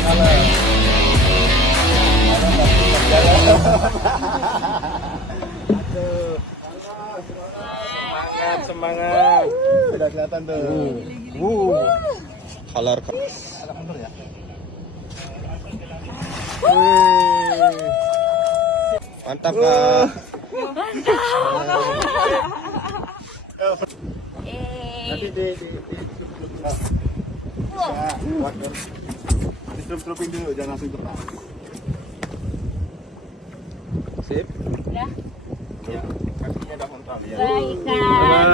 Semangat, semangat. Udah kelihatan tuh. Color. Agak mundur ya. Mantap Kak. Nanti di distrup-strupin dulu, jangan langsung cepat. Sip. Udah. Ya, kakinya udah mental ya. Baik kan.